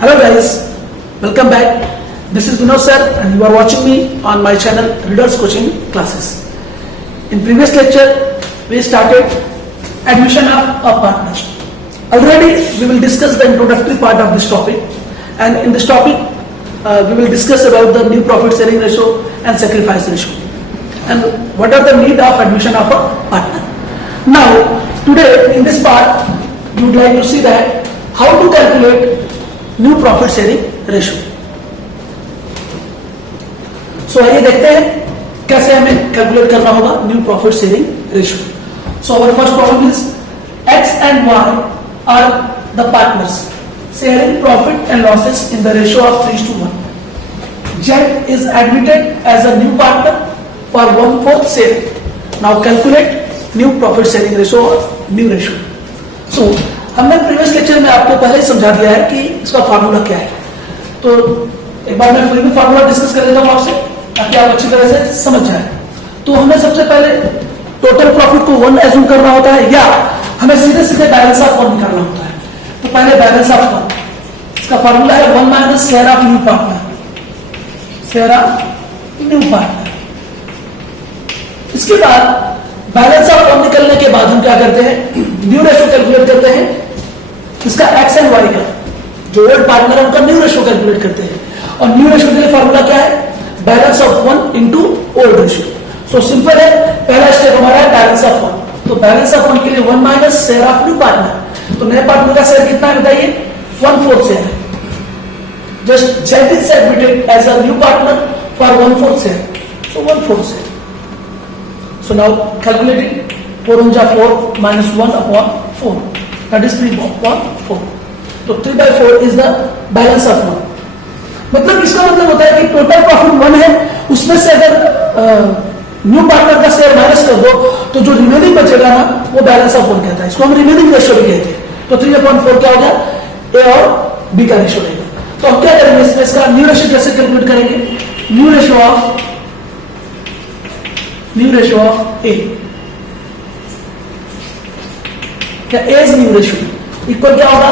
Hello guys, welcome back. This is Vinod sir and you are watching me on my channel Riddles Coaching Classes. In previous lecture, we started admission of a partner. Already we will discuss the introductory part of this topic, and in this topic we will discuss about the new profit sharing ratio and sacrifice ratio and what are the need of admission of a partner. Now today in this part we would like to see that how to calculate new profit sharing ratio. So आइए देखते हैं कैसे हमें calculate करना होगा new profit sharing ratio. So our first problem is X and Y are the partners sharing profit and losses in the ratio of 3:1. Z is admitted as a new partner for 1/4 share. Now calculate new profit sharing ratio और new ratio. So हमने previous lecture में आपको पहले ही समझा दिया है कि इसका फार्मूला क्या है, तो एक बार मैं फिर भी फार्मूला डिस्कस कर लेता हूं आपसे ताकि आप अच्छी तरह से समझ जाए. तो हमें सबसे पहले टोटल प्रॉफिट को 1 एज्यूम करना होता है या हमें सीधे सीधे बैलेंस ऑफ 1 निकालना होता है. तो पहले बैलेंस ऑफ 1, इसका फार्मूला है 1 minus share of new partner, share of new partner. इसके बाद बैलेंस ऑफ 1 निकलने के बाद हम क्या करते हैं, न्यू रेशियो कैलकुलेट करते हैं. इसका एक्स एंड वाई का जो ओल्ड पार्टनर है उनका न्यू रेशियो कैलकुलेट करते हैं. और न्यू रेशियो के लिए फार्मूला क्या है, balance of 1 into old ratio. So simple है, पहला स्टेप हमारा है बैलेंस ऑफ 1. तो बैलेंस ऑफ 1 के लिए 1 minus share of new partner. तो नए पार्टनर का शेयर कितना है बताइए, 1/4 शेयर है. Just Z is admitted as a new partner for 1/4 share. So 1/4 share. So now calculating 4 1 4 minus 1 upon 4, that is 3/4. तो 3/4 is the balance of 1. मतलब इसका मतलब होता है कि टोटल प्रॉफिट 1 है, उसमें से अगर न्यू पार्टनर का शेयर माइनस कर दो तो जो रिमेनिंग बचेगा ना वो बैलेंस ऑफ 1 कहता है. इसको हम रिमेनिंग रेशियो भी कहते हैं. तो 3/4 क्या हो गया, ए और बी का रेशियो रहेगा. तो हम क्या करेंगे इसमें, इसका न्यू रेशियो कैसे कैलकुलेट करेंगे, न्यू रेशियो ऑफ A. क्या A is new ratio equal क्या होगा,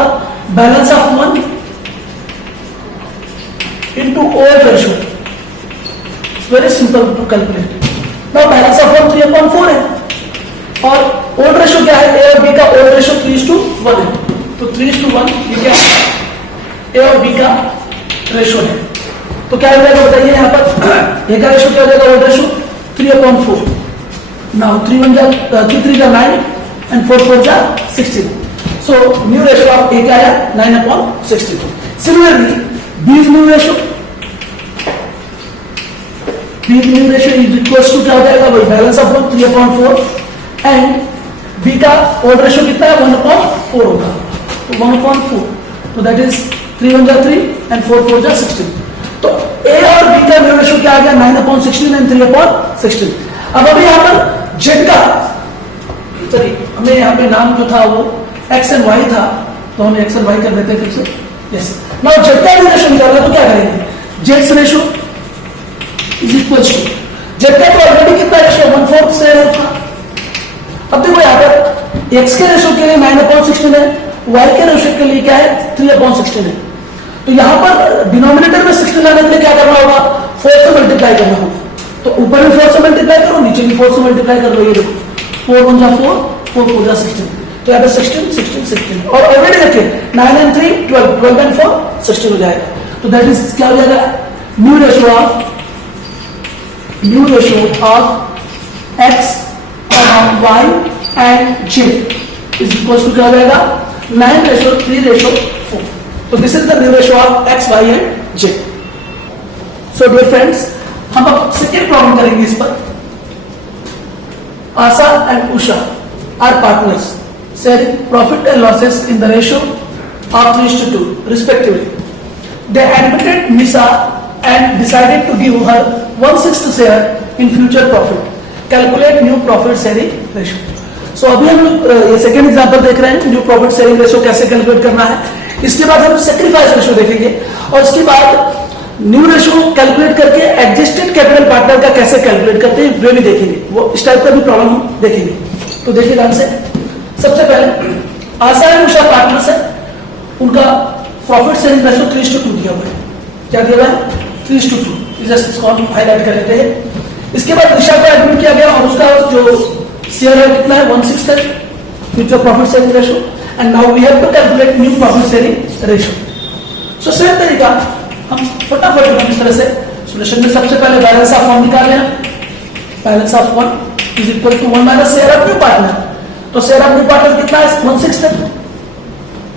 balance of 1 into old ratio. It's very simple to calculate. Now balance of 1 3/4 है और ओल्ड रेशियो क्या है, A और B का ओल्ड रेशियो 3:1 है. तो 3:1 ये क्या है, A और B का रेशियो है. तो क्या हो जाएगा बताइए, यहां पर A का रेशियो क्या हो जाएगा, old ratio 3/4. Now 3 3 9 and 4 4 16. So new ratio of A क्या आया, 9/16. Similarly, B's new ratio is equals to क्या हो जाएगा भाई, बैलेंस ऑफ 1 3/4 एंड B का ओल्ड रेशियो कितना है, 1/4 होगा. तो 1/4, तो दैट इज 3 1 3 and 4 4 16. तो A और B का न्यू रेशियो क्या आ गया, 9/16 एंड 3/16. अब अभी यहाँ पर जेड का, चलिए हमें यहाँ पे नाम जो था वो एक्स एंड वाई था, तो हम एक्स एंड वाई कर देते हैं फिर से. यस, नाउ जेड का रेशियो निकालना, तो क्या करेंगे, जेड्स ratio is equals to, Z का तो ऑलरेडी कितना रेशियो 1/4 शेयर था. अब देखो यहाँ पर एक्स के रेशियो के लिए 9/16 है, वाई के रेशियो के लिए क्या है, 3/16 है. तो यहाँ पर डिनोमिनेटर में 16 लाने के लिए क्या करना होगा, 4 से मल्टीप्लाई करना होगा. तो ऊपर भी 4 से मल्टीप्लाई करो, नीचे भी 4 से मल्टीप्लाई कर लो. ये देखो 4 1 4 4 4 16. तो यहाँ पे 16 16 16 और ऑलरेडी देखिए 9 and 3 12 12 and 4 16 हो जाएगा. तो दैट इज क्या हो जाएगा, new ratio of X Y and Z is equal to क्या हो जाएगा, 9:3:4. तो this is the new ratio of X Y and Z. So dear friends, हम अब सेकेंड प्रॉब्लम करेंगे इस पर. Asha and Usha are partners sharing profit and losses in the ratio of 3:2 respectively. They admitted Nisha and decided to give her 1/6 share in future profit. Calculate new profit sharing ratio. So अभी हम ये second example देख रहे हैं, new profit sharing ratio कैसे calculate करना है. इसके बाद हम सैक्रिफाइस रेशियो देखेंगे और इसके बाद न्यू रेशियो कैलकुलेट करके एडजस्टेड कैपिटल पार्टनर का कैसे कैलकुलेट करते हैं वे भी देखेंगे. वो इस टाइप का भी प्रॉब्लम हम देखेंगे. तो देखिए ध्यान से, सबसे पहले आशा एंड उषा पार्टनर्स है, उनका प्रॉफिट शेयरिंग रेशो 3:2 दिया हुआ है। क्या दिया हुआ है? 3:2। जस्ट इसको हम हाईलाइट कर लेते हैं। इसके बाद निशा को एडमिट किया गया और उसका जो शेयर है कितना है? 1/6 है future profit sharing ratio. And now we have to calculate new profit sharing ratio. So same तरीका हम फटाफट इस तरह से सॉल्यूशन में सबसे पहले बैलेंस ऑफ फर्म निकाल लें। Balance of firm is equal to 1 minus share of new partner. तो शेयर ऑफ न्यू पार्टनर कितना है? 1/6 है।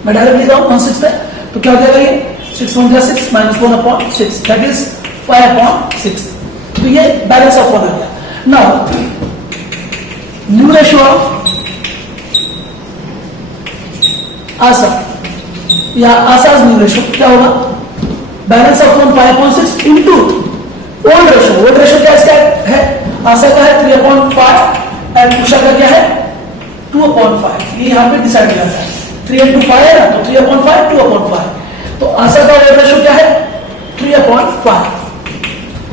मैं डायरेक्ट लिख रहा हूं 1/6 है। तो क्या हो जाएगा ये? 6 1 जा 6 माइनस 1/6 दैट इज 5/6। तो ये बैलेंस ऑफ फर्म आ गया। नाउ न्यू रेशियो ऑफ आशा या आशाज न्यू रेशियो क्या होगा? Balance of firm 5/6 into old ratio. Old ratio क्या इसका है? आशा का है 3/5 एंड उषा का क्या है? 2/5। ये यहां पे डिसाइड किया जाता है। 3 into 5 है ना, तो 3/5 2/5। तो आशा का ओल्ड रेशियो क्या है? 3/5।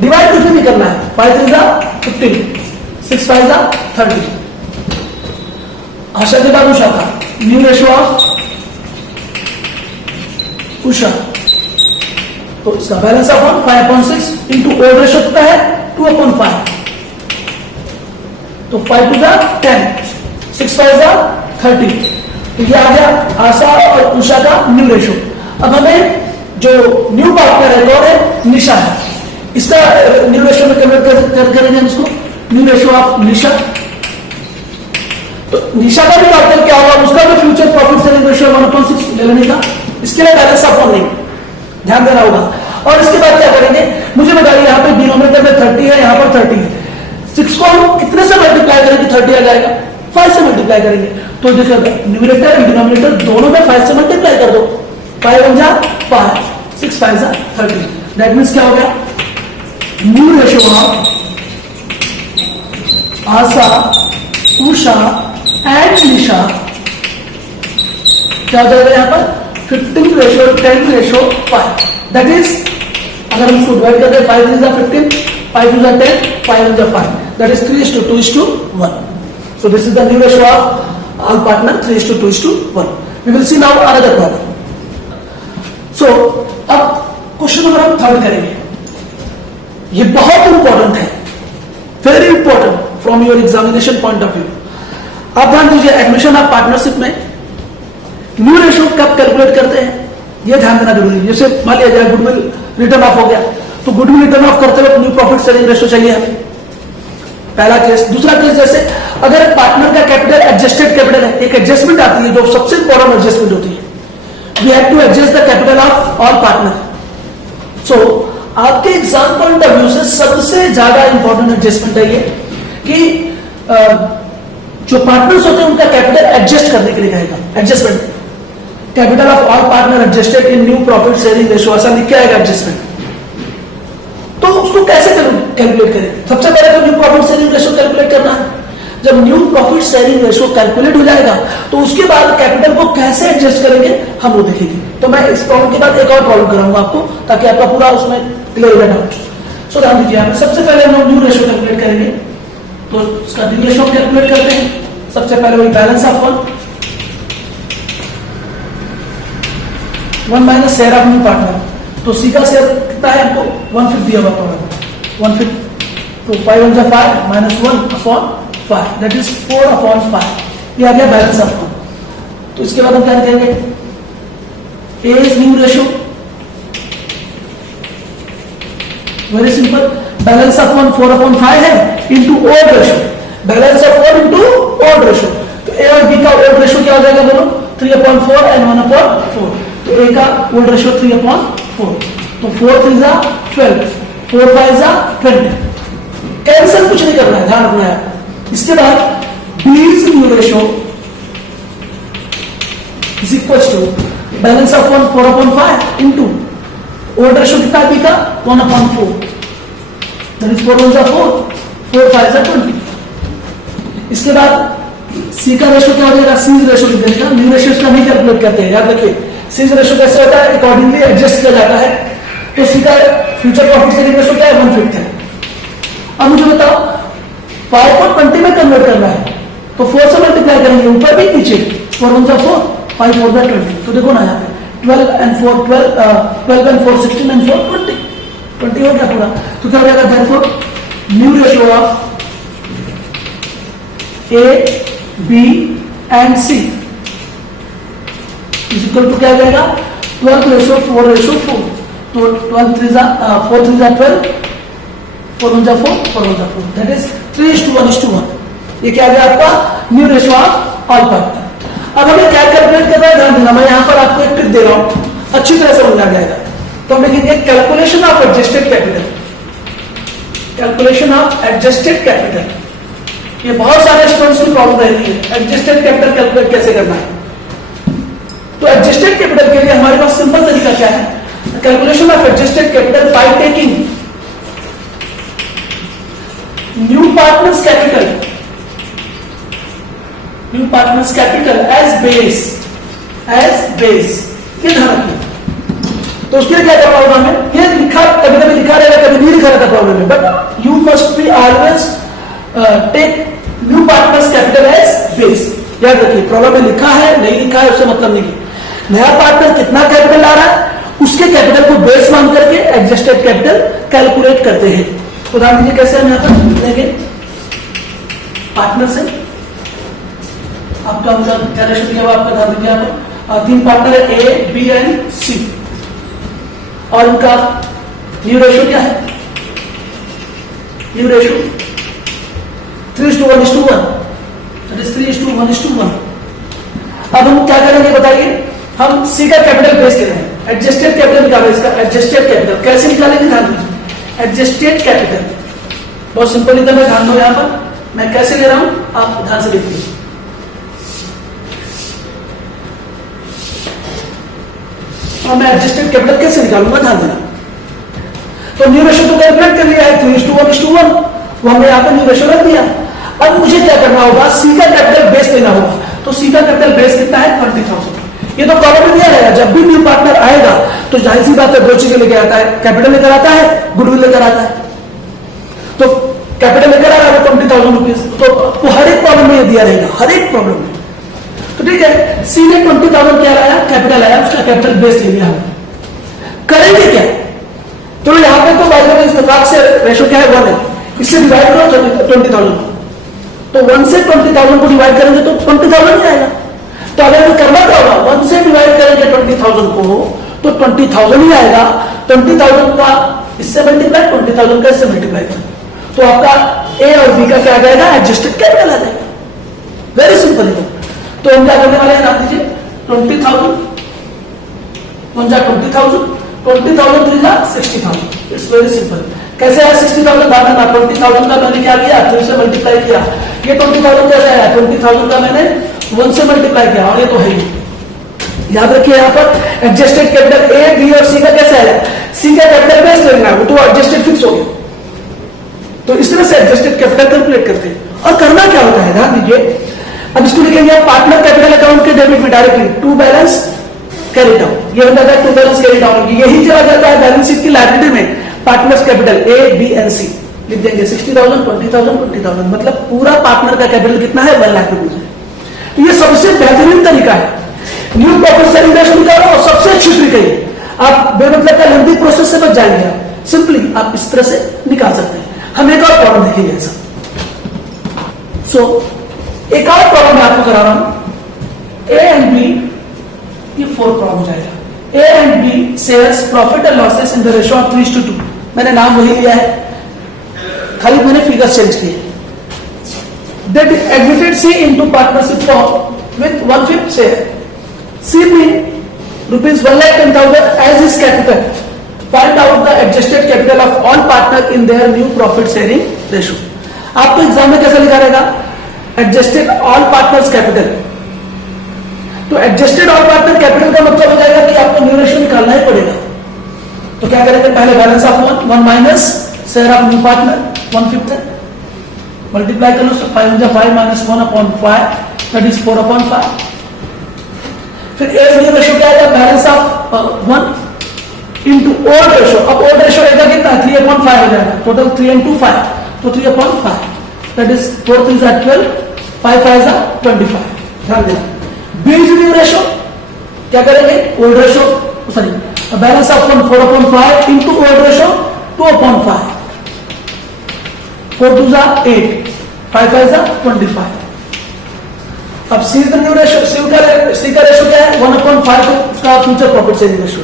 डिवाइड कितने भी करना है? 5 3 जा 15, 6 5 जा 30। आशा के बाद उषा का न्यू रेशियो ऑफ उषा। तो इसका balance of firm 5/6 into old ratio कितना है? 2/5। तो 5 2 जा 10, 6 5 जा 30। तो ये आ गया आशा और उषा का न्यू रेशियो। अब हमें जो न्यू पार्टनर है कौन है? निशा है। इसका न्यू रेशियो में कन्वर्ट करेंगे हम इसको। न्यू रेशियो ऑफ निशा। तो निशा का भी पार्टनर क्या होगा? उसका भी फ्यूचर प्रॉफिट शेयरिंग रेशियो 1/6 ले लेने का। इसके लिए बैलेंस ऑफ फर्म नहीं ध्यान देना होगा। और इसके बाद क्या करेंगे? मुझे बताइए, यहाँ पे डिनोमिनेटर में 30 है, यहाँ पर 30 है। 6 को हम कितने से मल्टीप्लाई करेंगे? 30 आ जाएगा। 5 से मल्टीप्लाई करेंगे। तो देखो न्यूमरेटर एंड डिनोमिनेटर दोनों में 5 से मल्टीप्लाई कर दो। 5 1 जा 5, 6 5 जा 30। दैट मीन्स क्या हो गया? New ratio of Asha, Usha and Nisha क्या हो जाएगा? यहाँ पर 15:10:5। दैट इज अगर हम इसको डिवाइड करते हैं 5 3 जा 15, 5 2 जा 10, 5 1 जा 5। That is 3:2:1। So this is the new ratio of all partner 3:2:1. We will see now another problem. So अब क्वेश्चन नंबर हम थर्ड करेंगे। ये बहुत इंपॉर्टेंट है, very important from your examination point of view. आप ध्यान दीजिए, एडमिशन ऑफ पार्टनरशिप में न्यू रेशियो कब कैलकुलेट करते हैं ये ध्यान देना जरूरी है। जैसे मान लिया जाए गुडविल रिटर्न ऑफ हो गया, तो गुडविल रिटर्न ऑफ करते वक्त न्यू प्रॉफिट शेयरिंग रेशियो चाहिए हमें। पहला केस। दूसरा केस, जैसे अगर पार्टनर का कैपिटल एडजस्टेड कैपिटल है, एक एडजस्टमेंट आती है जो सबसे इंपॉर्टेंट एडजस्टमेंट होती है। We have to adjust the capital of all partner. So आपके एग्जाम पॉइंट ऑफ व्यू से सबसे ज्यादा इंपॉर्टेंट एडजस्टमेंट है ये कि जो पार्टनर्स होते हैं उनका कैपिटल एडजस्ट करने के लिए कहेगा। Adjustment capital of all partner adjusted in new profit sharing ratio, ऐसा लिख के आएगा एडजस्टमेंट। तो उसको कैसे कैलकुलेट करें? सबसे पहले तो new profit sharing ratio calculate करना है। जब new profit sharing ratio calculate हो जाएगा तो उसके बाद कैपिटल को कैसे एडजस्ट करेंगे हम वो देखेंगे। तो मैं इस प्रॉब्लम के बाद एक और प्रॉब्लम कराऊंगा आपको, ताकि आपका पूरा उसमें क्लियर हो जाए। सो ध्यान दीजिए, सबसे पहले हम न्यू रेशियो कैलकुलेट करेंगे। तो उसका न्यू रेशियो कैलकुलेट करते हैं। सबसे पहले वही balance of firm 1 minus share of new partner. तो सी का शेयर कितना है? आपको 1/5 दिया हुआ प्रॉब्लम 1/5। तो 5 1 जा 5 माइनस 1/5 दैट इज 4/5। ये आ गया बैलेंस ऑफ फर्म। तो इसके बाद हम क्या करेंगे? A is new ratio, very simple. Balance of firm 4/5 है into old ratio. Balance of firm into old ratio. तो ए और बी का ओल्ड रेशियो क्या हो जाएगा दोनों? 3/4 एंड 1/4। तो ए का ओल्ड रेशियो 3/4। तो 4 3 जा 12, 4 5 जा 20। कैंसिल कुछ नहीं करना है, ध्यान रखना है। इसके बाद B's new ratio is equal to balance of firm 4/5 into old ratio कितना है बी का? 1/4। दैट इज 4 1 जा 4, 4 5 जा 20। इसके बाद सी का रेशियो क्या हो जाएगा? सीज रेशियो लिख देगा। न्यू रेशियो का नहीं कैलकुलेट करते हैं, याद रखिए। सीज रेशियो कैसे होता है? अकॉर्डिंगली एडजस्ट किया जाता है। तो सी का फ्यूचर प्रॉफिट शेयरिंग रेशियो क्या है? 1/5 है। अब मुझे बताओ 5 को 20 में कन्वर्ट करना है, तो 4 से मल्टीप्लाई करेंगे ऊपर भी नीचे। 4 1 जा 4, 5 4 जा 20। तो देखो ना यहाँ पे 12 and 4 12, 12 and 4 16 and 4 20 20 हो गया पूरा। तो क्या हो जाएगा, therefore new ratio of A, B and C is equal to क्या हो जाएगा, 12:4:4। तो 12 3 4 3 12, 4 1 4, 4 1 4, दैट इज 3:1:1। ये क्या गया आपका new ratio of all partner. अब हमें क्या कैलकुलेट करना है, ध्यान देना, मैं यहां पर आपको एक ट्रिक दे रहा हूं, अच्छी तरह से समझ आ जाएगा। तो हम लिखेंगे calculation of adjusted capital, calculation of adjusted capital. ये बहुत सारे स्टूडेंट्स की प्रॉब्लम रहती है, एडजस्टेड कैपिटल कैलकुलेट कैसे करना है। तो एडजस्टेड कैपिटल के लिए हमारे पास सिंपल तरीका क्या है, calculation of adjusted capital by taking new partners capital as base, ये ध्यान रखिए। तो उसके लिए क्या करना होगा हमें, ये लिखा कभी कभी लिखा रहेगा, कभी नहीं लिखा रहता प्रॉब्लम में, but you must be always take new partners capital as base. याद रखिए, प्रॉब्लम में लिखा है नहीं लिखा है उससे मतलब नहीं। नया पार्टनर कितना कैपिटल ला रहा है, उसके कैपिटल को बेस मान करके एडजस्टेड कैपिटल कैलकुलेट करते हैं। उदाहरण दीजिए कैसे हम यहां पर लेंगे, पार्टनर से आपका क्या रेशियो दिया हुआ आपका, ध्यान दीजिए यहाँ पर 3 पार्टनर है, A, B एंड C, और उनका न्यू रेशियो क्या है, न्यू रेशियो 3:1:1, दैट इज 3:1:1। अब हम क्या करेंगे बताइए, हम C का कैपिटल बेस करेंगे, एडजस्टेड कैपिटल निकालेंगे। इसका एडजस्टेड कैपिटल कैसे निकालेंगे, ध्यान दीजिए, एडजस्टेड कैपिटल बहुत सिंपल इधर मैं ध्यान दो, यहां पर मैं कैसे ले रहा हूं आप ध्यान से देखिए। और मैं एडजस्टेड कैपिटल कैसे निकालूंगा, ध्यान देना। तो न्यू रेशियो तो कैलकुलेट कर लिया है, 3:1:1, वो हमने यहां पर न्यू रेशियो रख दिया। अब मुझे क्या करना होगा, C का कैपिटल बेस लेना होगा। तो C का कैपिटल बेस कितना है, 20,000। ये तो कॉलम में दिया रहेगा, जब भी न्यू पार्टनर आएगा तो जाहिर सी बात है दो चीजें लेकर आता है, कैपिटल लेकर आता है, गुडविल लेकर आता है। तो कैपिटल लेकर आ रहा है 20,000 रुपीज, तो हर एक प्रॉब्लम में ये दिया रहेगा, हर एक प्रॉब्लम में। तो ठीक है, C ने 20,000 क्या आया, कैपिटल आया, उसका कैपिटल बेस ले लिया हम। करेंगे क्या, तो यहां पे तो बाइनरी इत्तेफाक से रेशियो क्या है, 1 है, इससे डिवाइड करो 20,000 को। तो 1 से 20,000 को डिवाइड करेंगे तो 20,000 ही आएगा। तो अगर हमें करना क्या होगा, 1 से डिवाइड करेंगे 20,000 को तो 20,000 ही आएगा। 20,000 का इससे मल्टीप्लाई, 20,000 का इससे मल्टीप्लाई करें तो आपका A और B का क्या आ जाएगा, एडजस्टेड कैपिटल आ जाएगा। वेरी सिंपल है। तो हम क्या करने वाले हैं, ध्यान दीजिए, 20,000 1 जा 20,000, 20,000 3 जा 60,000। It's very simple. कैसे आया 60,000, बात ना 20,000 का मैंने क्या किया, 3 से मल्टीप्लाई किया। ये 20,000 कैसे आया, 20,000 का मैंने 1 से मल्टीप्लाई किया, और ये तो है ही। याद रखिए यहां पर एडजस्टेड कैपिटल A, B और C का कैसे आया, C का कैपिटल बेस लेना है, वो तो एडजस्टेड फिक्स हो गया। तो इस तरह से एडजस्टेड कैपिटल कैलकुलेट करते हैं। और करना क्या होता है, ध्यान दीजिए, अब इसको लिखेंगे आप पार्टनर कैपिटल अकाउंट के डेबिट में directly to balance carry down. ये होता है टू बैलेंस कैरी डाउन, यही चला जाता है बैलेंस शीट की लायबिलिटी में। Partners capital A, B and C लिख देंगे, 60,000 20,000 20,000, मतलब पूरा पार्टनर का कैपिटल कितना है, 1 लाख रुपीज है। तो ये सबसे बेहतरीन तरीका है न्यू प्रॉफिट शेयरिंग रेशियो निकालना, और सबसे अच्छी ट्रिक है। आप बेमतलब का लंबी प्रोसेस से बच जाएंगे, आप सिंपली आप इस तरह से निकाल सकते हैं। हम एक और प्रॉब्लम देखेंगे ऐसा। सो एक और प्रॉब्लम मैं आपको करा रहा हूं, A एंड B, ये 4 प्रॉब्लम हो जाएगा। A and B shares profit and losses in the ratio of 3:2। मैंने नाम वही लिया है, खाली मैंने फिगर चेंज किए। That admitted C into partnership form with 1/5 share. C being rupees 1,10,000 as his capital. Find out the adjusted capital of all partner in their new profit sharing ratio. आपको exam में कैसा लिखा रहेगा, adjusted all partners capital. तो adjusted all partner capital का मतलब हो जाएगा कि आपको न्यू रेशियो निकालना ही पड़ेगा। तो क्या करेंगे, पहले balance of 1 minus share of new partner 1/5 multiply कर लो, 5 × 5 - 1/5 दैट इज 4/5। फिर ए न्यू रेशियो क्या आएगा, balance of 1 into old ratio. अब ओल्ड रेशियो रहेगा कितना, 3/5 हो जाएगा। टोटल 3 × 5 तो 3/5 दैट इज 4 3 = 12, 5 5 = 25। ध्यान देना। बीज न्यू रेशियो क्या करेंगे, old ratio sorry balance of fund 4/5 into old ratio 2/5, 4 2 8, 5 5 25। अब सी इज द न्यू रेशो, सी का रेशो क्या है 1/5, उसका फ्यूचर प्रॉफिट शेयरिंग रेशो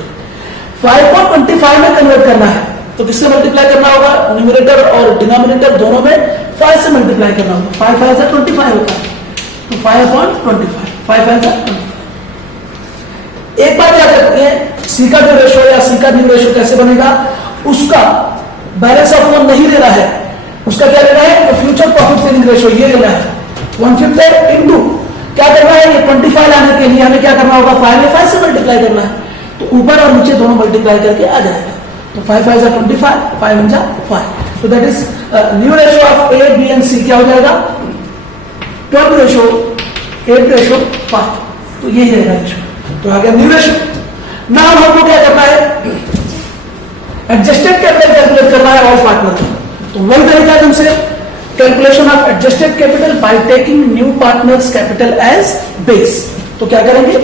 5.25 में कन्वर्ट करना है तो किससे मल्टीप्लाई करना होगा, न्यूमरेटर और डिनोमिनेटर दोनों में 5 से मल्टीप्लाई करना होगा, 5 5 25 होता है तो 5/25, 5 5 25। एक बात याद रखिए, सी का जो रेशो या सी का न्यू रेशो कैसे बनेगा, उसका बैलेंस ऑफ फंड नहीं लेना है, उसका क्या लेना है, फ्यूचर प्रॉफिट शेयरिंग रेशो ये लेना है 1/5 है इंटू क्या करना है, ये 25 लाने के लिए हमें क्या करना होगा, 5 में 5 से मल्टीप्लाई करना है तो ऊपर और नीचे दोनों मल्टीप्लाई करके आ जाएगा तो 5 5 25, 5 1 5, तो that is new ratio of A B and C क्या हो जाएगा 12 रेशो 8 रेशो 5, तो यही रहेगा रेशो। तो आ गया न्यू रेशो। नाउ हमको क्या करना है, एडजस्टेड कैपिटल कैलकुलेट करना है ऑल पार्टनर। तो वही तरीका तुमसे calculation of adjusted capital by taking new partners capital as base. तो क्या करेंगे,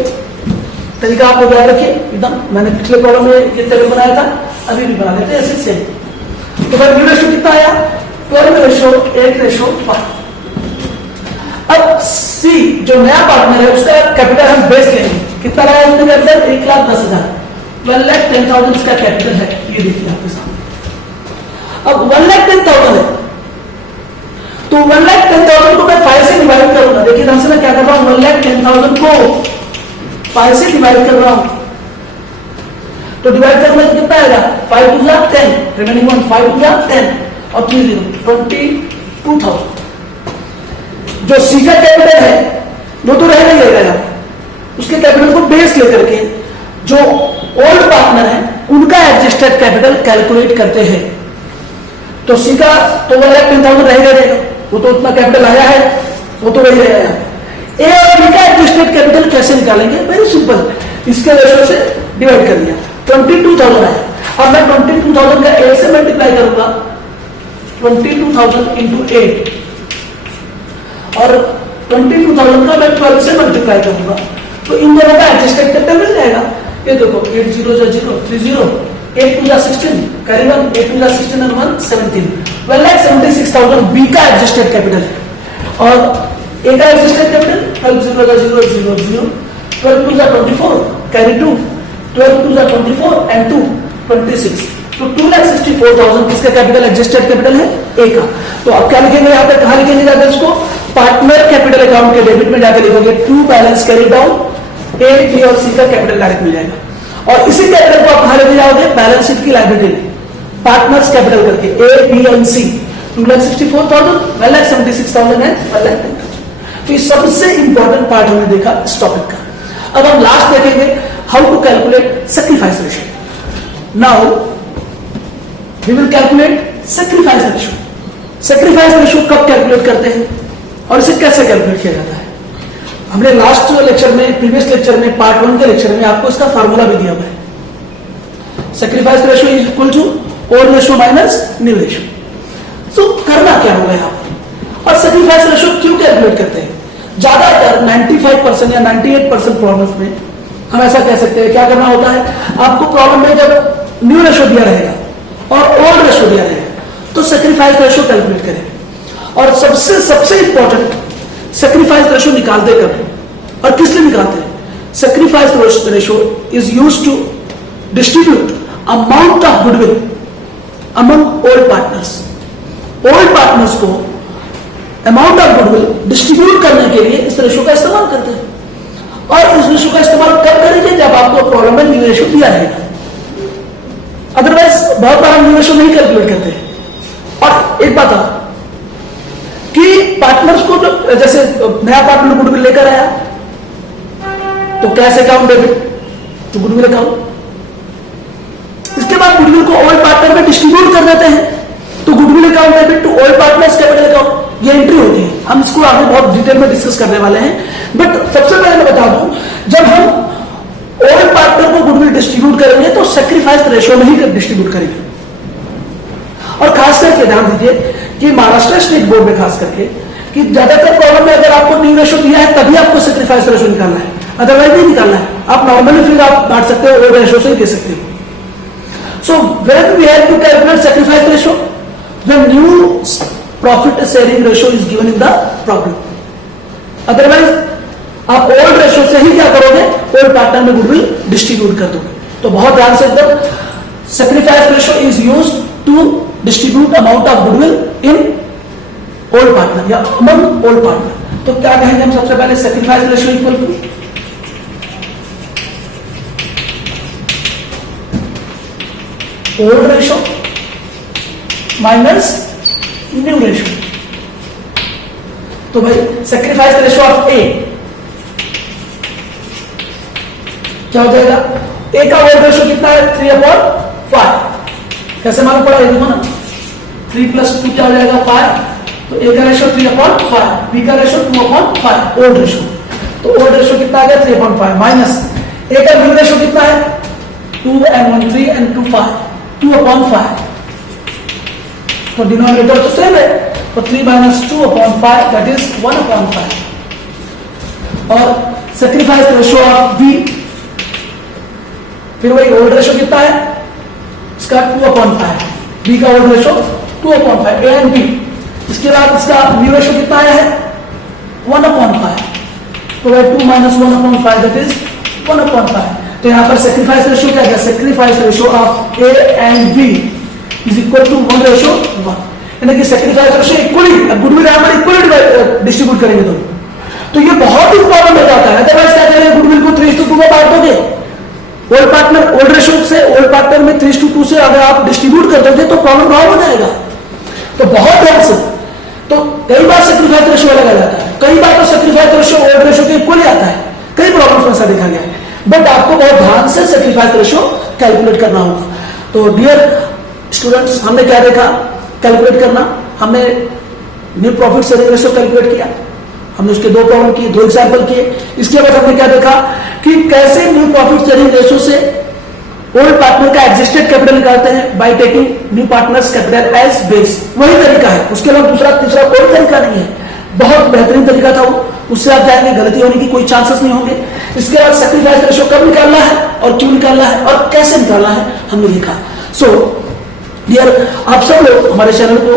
तरीका आपको याद रखिए एकदम, मैंने पिछले प्रॉब्लम में ये टेबल बनाया था, अभी भी बना लेते हैं ऐसे सेम। तो भाई न्यू रेशो कितना आया 12 रेशो 8 रेशो 5। अब सी जो नया पार्टनर है उसका कैपिटल हम बेस लेंगे, कितना लाया उसने कैपिटल 1,10,000, 1,10,000 का कैपिटल है, ये देखिए आपके सामने। अब 1,10,000 है तो 1,10,000 को मैं 5 से डिवाइड करूंगा, देखिए ढंग से मैं क्या कर रहा हूं, 1,10,000 को 5 से डिवाइड कर रहा हूं तो डिवाइड करने से कितना आएगा 5 2 10, रिमेनिंग 1 5 2 10 और 3 0 22,000। जो सी का कैपिटल है वो तो रहने ही रहेगा, उसके कैपिटल को बेस लेकर के जो ओल्ड पार्टनर है उनका एडजस्टेड कैपिटल कैलकुलेट करते हैं। तो सी का तो 1,10,000 रहेगा, वो तो उतना कैपिटल आया है वो तो वही रहेगा। ए और बी का एडजस्टेड कैपिटल कैसे निकालेंगे, वेरी सिंपल, इसके रेशो से डिवाइड कर दिया, 22,000 है। अब मैं 22,000 का 8 से मल्टीप्लाई करूंगा, 22,000 इंटू 8 और 22,000 का मैं 12 से मल्टीप्लाई करूंगा तो इन दोनों का एडजस्टेड कैपिटल मिल जाएगा। ये देखो 8 0 0 3 0, 8 2 16 करीबन 8 2 16 और 1 17, 1,76,000 बी का एडजस्टेड कैपिटल है और ए का एडजस्टेड कैपिटल 12 0 0 0 0, 12 2 24 कैरी 2, 12 2 24 एंड 2 26, तो 2,64,000 किसका कैपिटल एडजस्टेड कैपिटल है ए का। तो अब क्या लिखेंगे यहाँ पे, कहां लिखेंगे जाकर इसको, पार्टनर कैपिटल अकाउंट के डेबिट में जाकर लिखोगे to balance carry down, A B और सी का कैपिटल डायरेक्ट मिल जाएगा और इसी कैपिटल को आप कहां लेके जाओगे, बैलेंस शीट की लायबिलिटी में पार्टनर्स कैपिटल करके A B and C 2,64,000, 1,76,000 and 1,10,000। तो ये सबसे इंपॉर्टेंट पार्ट हमने देखा इस टॉपिक का। अब हम लास्ट देखेंगे how to calculate sacrifice ratio. Now we will calculate sacrifice ratio. Sacrifice ratio कब कैलकुलेट करते हैं और इसे कैसे कैलकुलेट किया जाता है, हमने लास्ट लेक्चर में, प्रीवियस लेक्चर में, पार्ट 1 के लेक्चर में आपको इसका फार्मूला भी दिया हुआ है। Sacrifice ratio is equal to old ratio minus new ratio. So करना क्या होगा यहाँ पर, और सैक्रिफाइस रेशियो क्यों कैलकुलेट करते हैं, ज्यादातर 95% या 98% प्रॉब्लम्स में हम ऐसा कह सकते हैं, क्या करना होता है आपको प्रॉब्लम में, जब न्यू रेशियो दिया रहेगा और ओल्ड रेशियो दिया रहेगा तो सैक्रिफाइस रेशियो कैलकुलेट करेंगे। और सबसे इंपॉर्टेंट सैक्रिफाइस रेशियो निकालते कब और किस लिए निकालते हैं, sacrifice ratio is used to distribute amount of goodwill among old partners. Old partners को अमाउंट ऑफ गुडविल डिस्ट्रीब्यूट करने के लिए इस रेशियो का इस्तेमाल करते हैं और इस रेशियो का इस्तेमाल कब करेंगे, जब आपको प्रॉब्लम में न्यू रेशियो दिया रहेगा, अदरवाइज बहुत बार हम न्यू रेशियो नहीं कैलकुलेट करते। और एक बात है कि पार्टनर्स को जो, जैसे नया पार्टनर गुडविल लेकर आया तो कैश अकाउंट डेबिट तो गुडविल अकाउंट, इसके बाद गुडविल को ओल्ड पार्टनर में डिस्ट्रीब्यूट कर देते हैं तो goodwill account debit to old partners capital account, ये एंट्री होती है। हम इसको आगे बहुत डिटेल में डिस्कस करने वाले हैं, बट सबसे पहले मैं बता दूं, जब हम ओल्ड पार्टनर को गुडविल डिस्ट्रीब्यूट करेंगे तो सैक्रिफाइस रेशियो में ही डिस्ट्रीब्यूट करेंगे। और खास करके ध्यान दीजिए कि महाराष्ट्र स्टेट बोर्ड में खास करके कि ज्यादातर प्रॉब्लम में अगर आपको न्यू रेशियो दिया है तभी आपको सैक्रिफाइस रेशियो निकालना है, अदरवाइज नहीं निकालना है। आप नॉर्मली फिर आप बांट सकते हो, ओड रेशो से ही दे सकते हो। So when we have to calculate sacrifice ratio, when new profit sharing ratio is given in the problem. Otherwise आप ओल्ड रेशो से ही क्या करोगे, ओल्ड पार्टनर में गुडविल डिस्ट्रीब्यूट कर दोगे। तो बहुत ध्यान से एकदम, sacrifice ratio is used to distribute amount of goodwill in old partner या अमंग ओल्ड पार्टनर। तो क्या कहेंगे हम सबसे पहले, sacrifice ratio equal to old ratio minus new ratio. तो भाई सैक्रिफाइस रेशो ऑफ ए क्या हो जाएगा, ए का ओल्ड रेशो कितना है 3/5। कैसे मालूम पड़ा, देखो ना 3 + 2 क्या हो जाएगा 5। तो ए का रेशो 3/5, बी का रेशो 2/5 ओल्ड रेशो। तो ओल्ड रेशो कितना आ गया 3/5 माइनस ए का न्यू रेशो कितना है 2 and 1 3 and 2 5 2/5। तो डिनोमिनेटर तो सेम है, तो 3 - 2/5 दैट इज 1/5। और सैक्रिफाइस रेशो ऑफ बी, फिर वही ओल्ड रेशो कितना है इसका 2/5, बी का old ratio 2/5 A and B. इसके बाद इसका न्यू रेशो कितना आया है 1/5। तो वही 2 - 1/5 दैट इज 1/5। तो यहां पर सैक्रिफाइस रेशो क्या है, sacrifice ratio of A and B is equal to 1:1। यानी कि सैक्रिफाइस रेशो इक्वली, गुडविल यहां पर इक्वली डिस्ट्रीब्यूट करेंगे दोनों। तो ये बहुत इंपॉर्टेंट हो जाता है। अदरवाइज क्या करेंगे, गुडविल को 3:2 में बांट दोगे, ओल्ड पार्टनर ओल्ड रेशो से ओल्ड पार्टनर में 3:2 से अगर आप डिस्ट्रीब्यूट कर दोगे तो प्रॉब्लम हो जाएगा। तो बहुत ध्यान से, तो कई बार सैक्रिफाइस रेशो अलग आ जाता है, कई बार तो सैक्रिफाइस रेशो ओल्ड रेशो के इक्वल आता है, कई प्रॉब्लम्स में ऐसा देखा गया है। बट आपको बहुत ध्यान से सैक्रिफाइस रेशो कैलकुलेट करना होगा। तो डियर स्टूडेंट्स, हमने क्या देखा कैलकुलेट करना, हमने new profit sharing ratio calculate किया, हमने उसके 2 प्रॉब्लम किए, 2 एग्जाम्पल किए। इसके बाद हमने क्या देखा कि कैसे न्यू प्रॉफिट शेयरिंग रेशो से ओल्ड पार्टनर का एग्जिस्टेड कैपिटल निकालते हैं by taking new partners capital as base. वही तरीका है, उसके अलावा दूसरा तीसरा कोई तरीका नहीं है। बहुत बेहतरीन तरीका था वो, उससे आप जाएंगे, गलती होने की कोई चांसेस नहीं होंगे। इसके बाद सैक्रिफाइस रेशो कब निकालना है और क्यों निकालना है और कैसे निकालना है हमने देखा। सो डियर, आप सब लोग हमारे चैनल को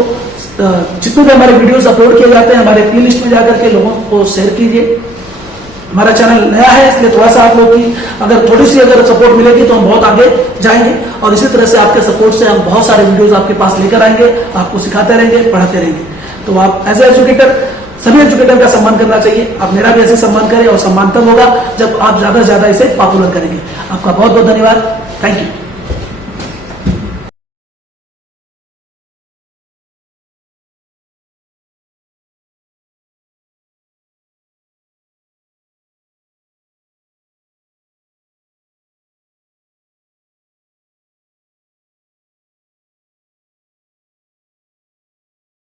जितने भी हमारे वीडियोस अपलोड किए जाते हैं हमारे प्लेलिस्ट में जाकर के लोगों को शेयर कीजिए। हमारा चैनल नया है, इसलिए थोड़ा सा आप लोग की अगर थोड़ी सी अगर सपोर्ट मिलेगी तो हम बहुत आगे जाएंगे। और इसी तरह से आपके सपोर्ट से हम बहुत सारे वीडियोस आपके पास लेकर आएंगे, आपको सिखाते रहेंगे, पढ़ाते रहेंगे। तो आप एज ए एजुकेटर, सभी एजुकेटर का सम्मान करना चाहिए। आप मेरा भी ऐसे सम्मान करें, और सम्मान तब होगा जब आप ज्यादा से ज्यादा इसे पॉपुलर करेंगे। आपका बहुत बहुत धन्यवाद, थैंक यू।